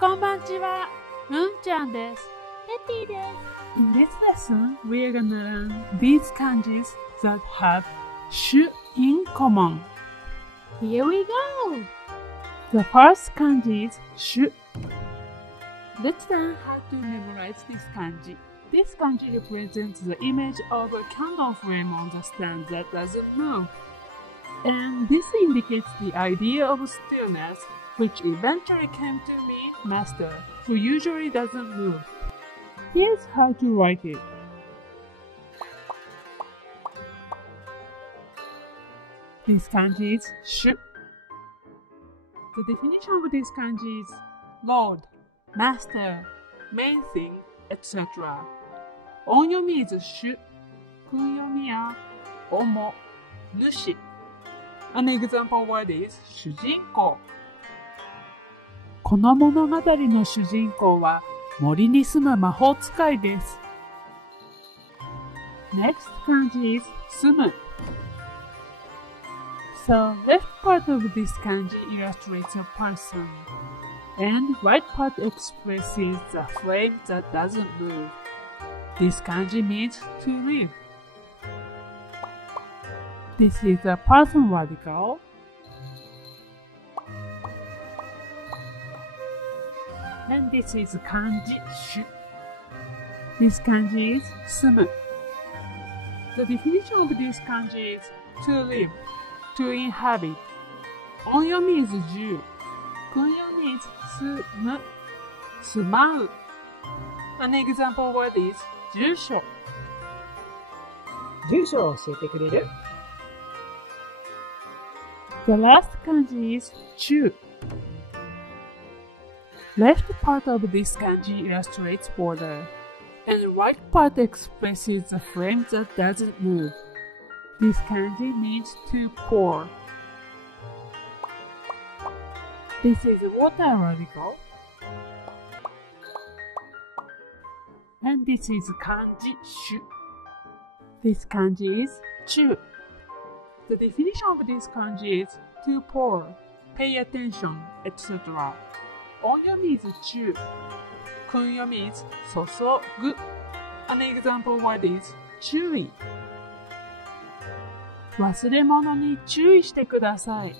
こんばんちは。ちゃんです。テティです。In this lesson, we are gonna learn these kanjis that have shu in common. Here we go! The first kanji is shu. Let's learn how to memorize this kanji. This kanji represents the image of a candle flame on the stand that doesn't move. And this indicates the idea of stillness, which eventually came to mean master, who usually doesn't move. Here's how to write it. This kanji is shu. The definition of this kanji is Lord, Master, main thing, etc. Onyomi is shu. Kunyomi are omo, nushi. An example word is 主人公。この物語の主人公は森に住む魔法使いです。Next kanji is 住む。So left part of this kanji illustrates a person, and right part expresses the flame that doesn't move. This kanji means to live. This is a person radical. And this is kanji shu. This kanji is sumu. The definition of this kanji is to live, to inhabit. Onyomi is ju. Kunyomi is sumu, sumau. An example word is 住所。住所を教えてくれる？ The last kanji is chu. Left part of this kanji illustrates border, and right part expresses the flame that doesn't move. This kanji means to pour. This is water radical. And this is kanji shu. This kanji is chu. The definition of this kanji is to pour, pay attention, etc. Onyomi is chu. Kunyomi is sosogu. An example word is 注意。忘れ物に注意してください。